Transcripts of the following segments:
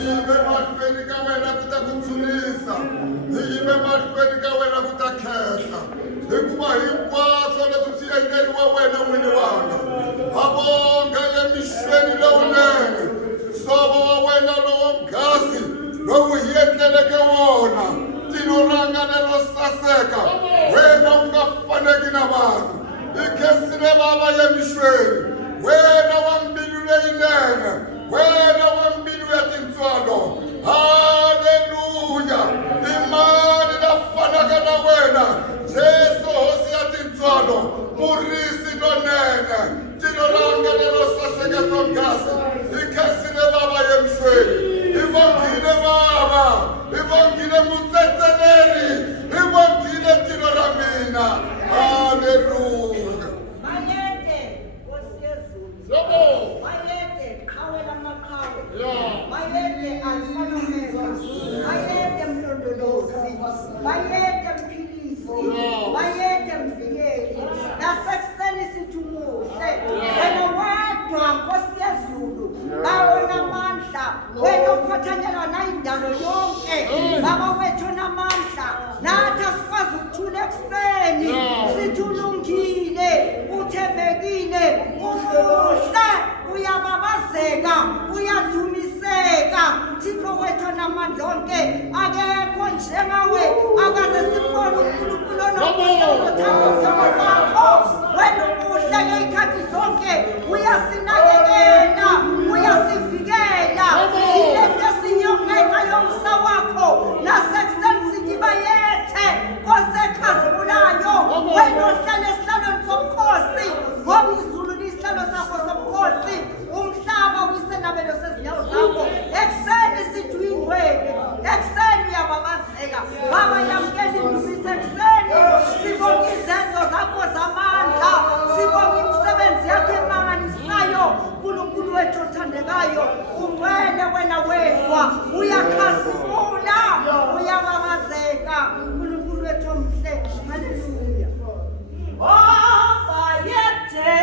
Ibe mahlweni ka wena ku ta ku tshunisa. Ibe mahlweni ka wena ku ta khensa. Hikuva hinkwaswo leswi swi endleriwa wena n'wini wanga. Ha vonga emixweni lowunene. Nsovo wa wena lowonghasi lowu hi endleleke wona. Tino ranga lero saseka. Wena u nga faneki na vanhu. Hi khensile Baba emixweni. Wena wa mbilu leyinene. Wena wa mbilu ya tintswalo. Haleluya. Imani na fanaka na wena. Jesu hosi ya tintswalo. Murisi lonene. Tino ranga lero saseka tongasi. Hi khensile Baba emixweni. Hi vongile Baba. Hi vongile mutsetseleri. Hi vongile tino ra mina. Haleluya. Bayede alfanomeza, bayede mlondolozi, bayede mphilisi, bayede mvikeli, nasekuseni sithi umuhle, wena wedwa Nkosi yezulu, nawe namandla, wena ophathanyelwa nayindalo yonke, Baba wethu namandla, nathi asikwazi ukuthula ekuseni, sithi ulungile, uthembekile, umuhle, uyababazeka, uyadumiseka, Thixo wethu namandla onke, akekho njengawe, akaze sibone uNkulunkulu onomusa nothando lwakho, wena umuhle ngezikhathi zonke, uyasinakekela, uyasivikela, silento esinyongenxa yomsa wakho, nasekuseni sithi bayethe, Nkosi ekhazimulayo, wena ohlala esihlalweni sobukhosi, ngoba izulu liyisihlalo sakho sobukhosi, umhlaba uyisenabelo sezinyawo zakho, ekuseni sithi uyingcwele, ekuseni uyababazeka, Baba yamkela indumiso ekuseni, sibonga izenzo zakho zamandla, sibonga imisebenzi yakho emangalisayo, uNkulunkulu wethu othandekayo, ungcwele wena wedwa, uyakhazimula, uyababazeka, uNkulunkulu wethu omhle, haleluya. Yeah.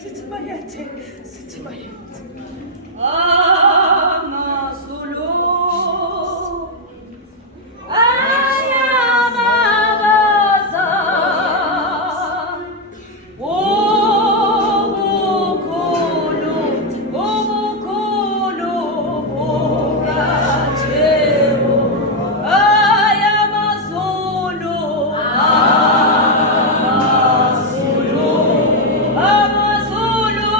sithi bayethe. Amazulu ayamabaza ubukhulu bukaJehova ayamazulu amazulu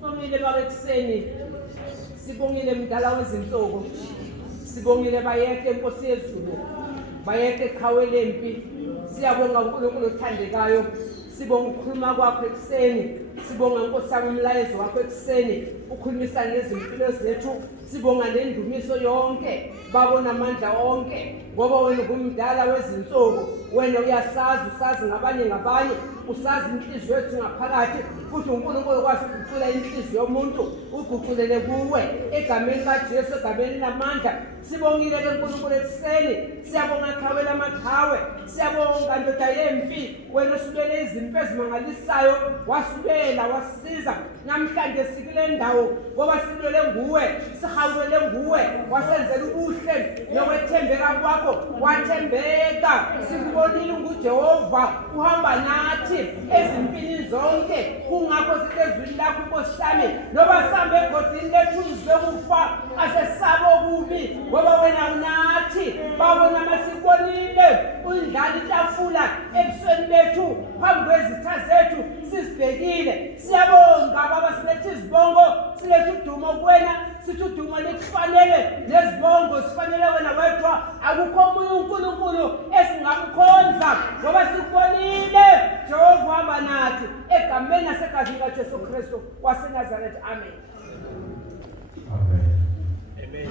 Sibongile baba ekuseni. Sibongile mdala wezinsuku. Sibongile bayeke Nkosi yezulu. Bayeke eqhawe lempi. Siyabonga uNkulunkulu othandekayo. Sibonga ukukhuluma kwakho ekuseni. Sibonga Nkosi yami umlayezo wakho ekuseni. Ukhulumisana nezimpilo zethu. Sibonga nendumiso yonke. Babona amandla onke. Ngoba wena ungumdala wezinsuku. Wena uyasazi, usazi ngabanye. Usazi inhliziyo yethu ngaphakathi. Futhi uNkulunkulu kwazi ukuguqula inhliziyo yomuntu. Uguqulele kuwe egameni kaJesu, egameni lamandla. Sibongile ke uNkulunkulu ekuseni. Siyabonga qhawe lamaqhawe. Siyabonga ndoda yempi. Wena usibele izimpi ezimangalisayo. Wasibela wasisiza. Namhlanje sikule ndawo ngoba silwele nguwe, sihawulele nguwe. Wasenzela ubuhle nokwethembeka kwakho. Wathembeka. Sikubonile nguJehova uhamba nathi ezimpini zonke. Kungakho silezwini lakho Nkosi yami. Noba sihambe egodini lethu lokufa asesabo okubi ngoba wena unathi. Babona masikubonile undlala itafula ebusweni bethu phambi kwezitha zethu sisibhekile. Siyabonga baba silethe izibongo, silethe udumo kuwena. Sithi udumo likufanele nezibongo sifanele wena wedwa. Akukho omunye uNkulunkulu esingamkhonza ngoba sikubonile Jehova uhamba nathi egameni nasegazini kaJesu Kristu waseNazaretha. Amen. Amen. Amen.